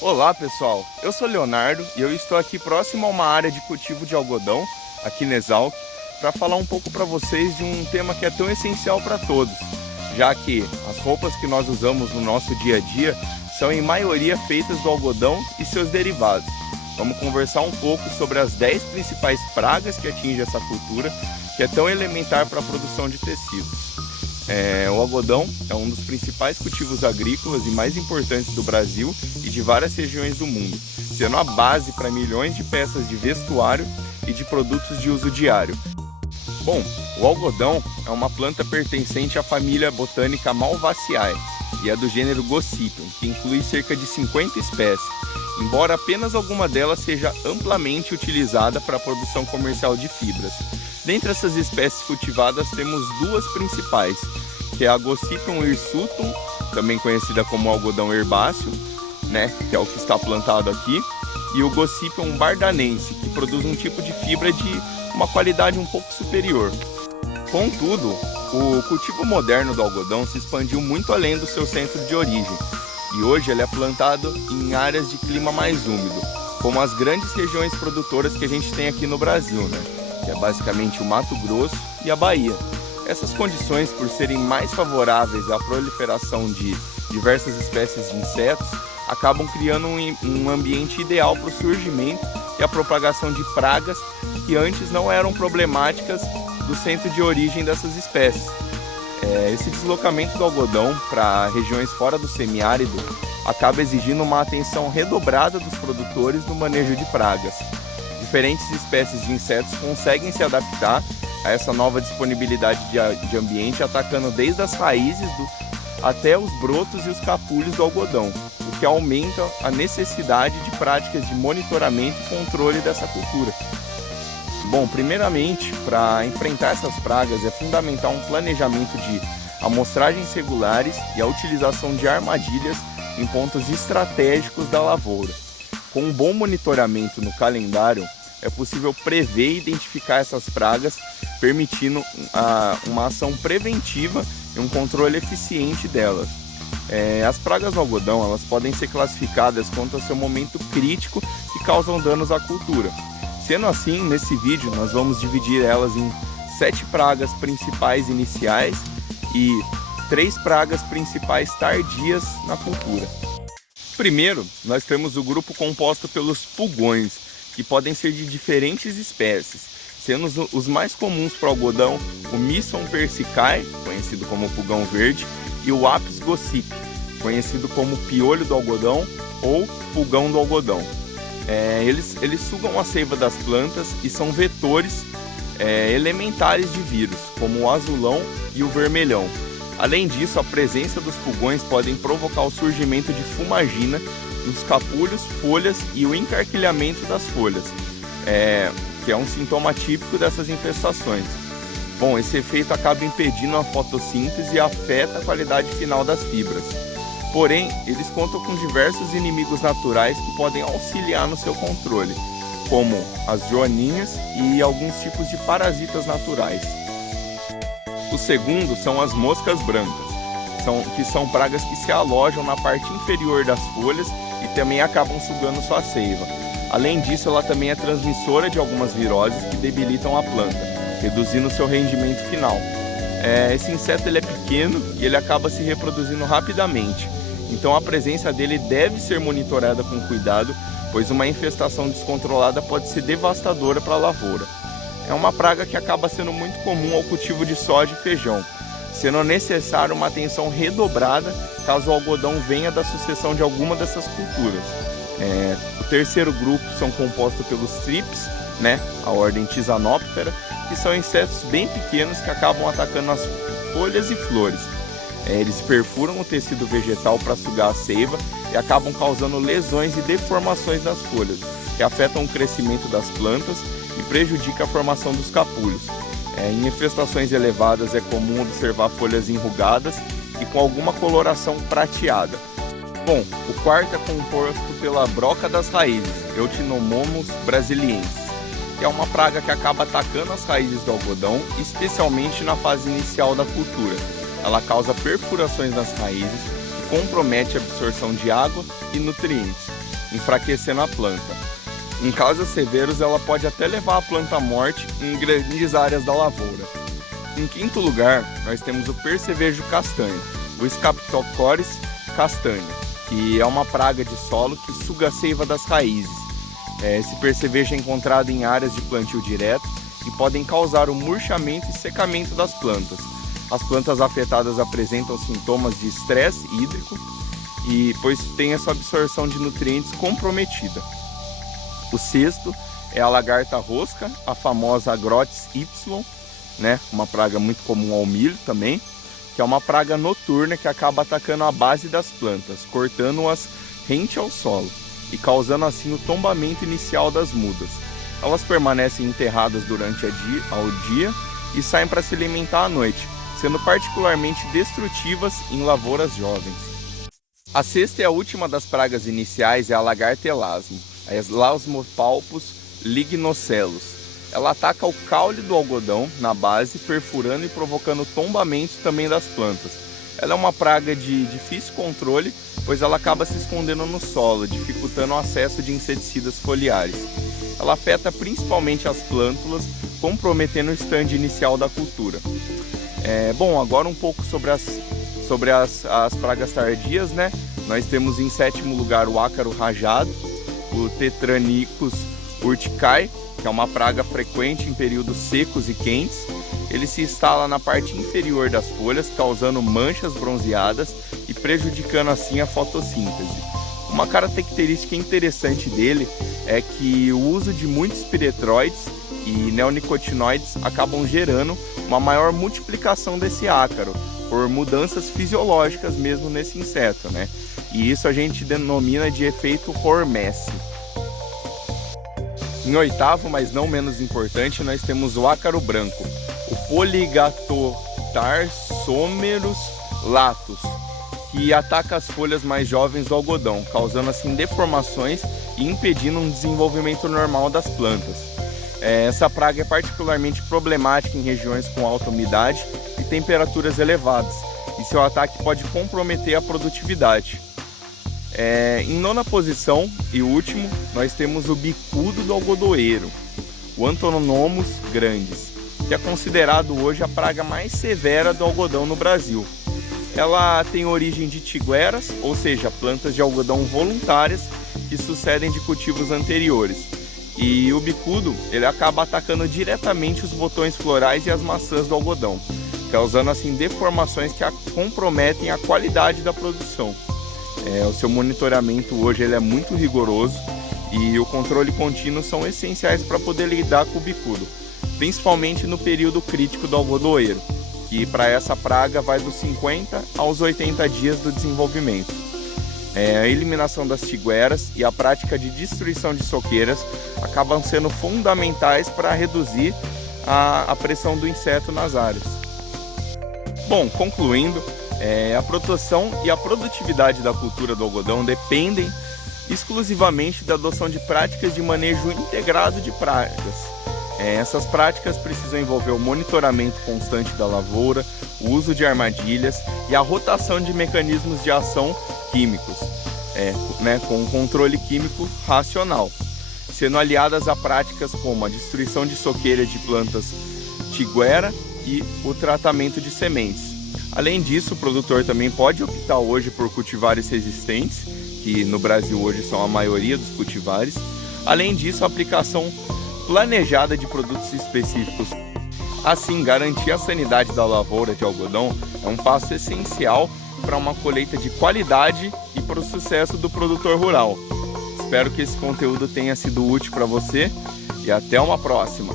Olá pessoal, eu sou Leonardo e eu estou aqui próximo a uma área de cultivo de algodão, aqui na Exalc, para falar um pouco para vocês de um tema que é tão essencial para todos, já que as roupas que nós usamos no nosso dia a dia são em maioria feitas do algodão e seus derivados. Vamos conversar um pouco sobre as 10 principais pragas que atingem essa cultura, que é tão elementar para a produção de tecidos. O algodão é um dos principais cultivos agrícolas e mais importantes do Brasil e de várias regiões do mundo, sendo a base para milhões de peças de vestuário e de produtos de uso diário. Bom, o algodão é uma planta pertencente à família botânica Malvaceae e é do gênero Gossypium, que inclui cerca de 50 espécies, embora apenas alguma delas seja amplamente utilizada para a produção comercial de fibras. Dentre essas espécies cultivadas temos duas principais, que é a Gossypium hirsutum, também conhecida como algodão herbáceo, que é o que está plantado aqui, e o Gossypium bardanense, que produz um tipo de fibra de uma qualidade um pouco superior. Contudo, o cultivo moderno do algodão se expandiu muito além do seu centro de origem, e hoje ele é plantado em áreas de clima mais úmido, como as grandes regiões produtoras que a gente tem aqui no Brasil, que é basicamente o Mato Grosso e a Bahia. Essas condições, por serem mais favoráveis à proliferação de diversas espécies de insetos, acabam criando um ambiente ideal para o surgimento e a propagação de pragas que antes não eram problemáticas do centro de origem dessas espécies. Esse deslocamento do algodão para regiões fora do semiárido acaba exigindo uma atenção redobrada dos produtores no manejo de pragas. Diferentes espécies de insetos conseguem se adaptar a essa nova disponibilidade de ambiente, atacando desde as raízes até os brotos e os capulhos do algodão, o que aumenta a necessidade de práticas de monitoramento e controle dessa cultura. Bom, primeiramente, para enfrentar essas pragas é fundamental um planejamento de amostragens regulares e a utilização de armadilhas em pontos estratégicos da lavoura. Com um bom monitoramento no calendário, é possível prever e identificar essas pragas, permitindo uma ação preventiva e um controle eficiente delas. As pragas no algodão elas podem ser classificadas quanto ao seu momento crítico que causam danos à cultura. Sendo assim, nesse vídeo nós vamos dividir elas em 7 pragas principais iniciais e 3 pragas principais tardias na cultura. Primeiro, nós temos o grupo composto pelos pulgões, que podem ser de diferentes espécies, sendo os mais comuns para o algodão o Misson persicae, conhecido como pulgão verde, e o Apis gossypii, conhecido como piolho do algodão ou pulgão do algodão. Eles sugam a seiva das plantas e são vetores elementares de vírus, como o azulão e o vermelhão. Além disso, a presença dos pulgões podem provocar o surgimento de fumagina nos capulhos, folhas e o encarquilhamento das folhas, que é um sintoma típico dessas infestações. Bom, esse efeito acaba impedindo a fotossíntese e afeta a qualidade final das fibras. Porém, eles contam com diversos inimigos naturais que podem auxiliar no seu controle, como as joaninhas e alguns tipos de parasitas naturais. O segundo são as moscas brancas, que são pragas que se alojam na parte inferior das folhas e também acabam sugando sua seiva. Além disso, ela também é transmissora de algumas viroses que debilitam a planta, reduzindo seu rendimento final. Esse inseto ele é pequeno e ele acaba se reproduzindo rapidamente, então a presença dele deve ser monitorada com cuidado, pois uma infestação descontrolada pode ser devastadora para a lavoura. É uma praga que acaba sendo muito comum ao cultivo de soja e feijão, sendo necessário uma atenção redobrada caso o algodão venha da sucessão de alguma dessas culturas. O terceiro grupo são compostos pelos thrips, a ordem Tisanoptera, que são insetos bem pequenos que acabam atacando as folhas e flores. Eles perfuram o tecido vegetal para sugar a seiva e acabam causando lesões e deformações nas folhas, que afetam o crescimento das plantas e prejudica a formação dos capulhos. Em infestações elevadas é comum observar folhas enrugadas e com alguma coloração prateada. Bom, o quarto é composto pela broca das raízes, Eutynomomus brasiliensis, que é uma praga que acaba atacando as raízes do algodão, especialmente na fase inicial da cultura. Ela causa perfurações nas raízes e compromete a absorção de água e nutrientes, enfraquecendo a planta. Em casos severos, ela pode até levar a planta à morte em grandes áreas da lavoura. Em quinto lugar, nós temos o percevejo castanho, o Scaptocoris castanho, que é uma praga de solo que suga a seiva das raízes. Esse percevejo é encontrado em áreas de plantio direto e podem causar o murchamento e secamento das plantas. As plantas afetadas apresentam sintomas de estresse hídrico pois tem a sua absorção de nutrientes comprometida. O sexto é a lagarta rosca, a famosa Agrotis Y, uma praga muito comum ao milho também, que é uma praga noturna que acaba atacando a base das plantas, cortando-as rente ao solo e causando assim o tombamento inicial das mudas. Elas permanecem enterradas durante ao dia e saem para se alimentar à noite, sendo particularmente destrutivas em lavouras jovens. A sexta e a última das pragas iniciais é a lagarta elasmo, a Elasmopalpus lignocellus. Ela ataca o caule do algodão na base, perfurando e provocando tombamento também das plantas. Ela é uma praga de difícil controle, pois ela acaba se escondendo no solo, dificultando o acesso de inseticidas foliares. Ela afeta principalmente as plântulas, comprometendo o estande inicial da cultura. Agora um pouco sobre as pragas tardias, Nós temos em sétimo lugar o ácaro rajado, o Tetranicus urticae, que é uma praga frequente em períodos secos e quentes. Ele se instala na parte inferior das folhas, causando manchas bronzeadas e prejudicando assim a fotossíntese. Uma característica interessante dele é que o uso de muitos piretróides e neonicotinoides acabam gerando uma maior multiplicação desse ácaro, por mudanças fisiológicas mesmo nesse inseto, E isso a gente denomina de efeito Hormese. Em oitavo, mas não menos importante, nós temos o ácaro branco, o Polygatotarsomerus latus, que ataca as folhas mais jovens do algodão, causando assim deformações e impedindo um desenvolvimento normal das plantas. Essa praga é particularmente problemática em regiões com alta umidade e temperaturas elevadas, e seu ataque pode comprometer a produtividade. Em nona posição e último, nós temos o bicudo do algodoeiro, o Antonomus grandis, que é considerado hoje a praga mais severa do algodão no Brasil. Ela tem origem de tigueras, ou seja, plantas de algodão voluntárias que sucedem de cultivos anteriores. E o bicudo, ele acaba atacando diretamente os botões florais e as maçãs do algodão, causando assim deformações que comprometem a qualidade da produção. O seu monitoramento hoje ele é muito rigoroso e o controle contínuo são essenciais para poder lidar com o bicudo, principalmente no período crítico do algodoeiro, que para essa praga vai dos 50 aos 80 dias do desenvolvimento. A eliminação das tigueras e a prática de destruição de soqueiras acabam sendo fundamentais para reduzir a pressão do inseto nas áreas. Bom, concluindo, a produção e a produtividade da cultura do algodão dependem exclusivamente da adoção de práticas de manejo integrado de pragas. Essas práticas precisam envolver o monitoramento constante da lavoura, o uso de armadilhas e a rotação de mecanismos de ação químicos, com um controle químico racional, sendo aliadas a práticas como a destruição de soqueira de plantas tiguera e o tratamento de sementes. Além disso, o produtor também pode optar hoje por cultivares resistentes, que no Brasil hoje são a maioria dos cultivares. Além disso, a aplicação planejada de produtos específicos. Assim, garantir a sanidade da lavoura de algodão é um passo essencial para uma colheita de qualidade e para o sucesso do produtor rural. Espero que esse conteúdo tenha sido útil para você e até uma próxima!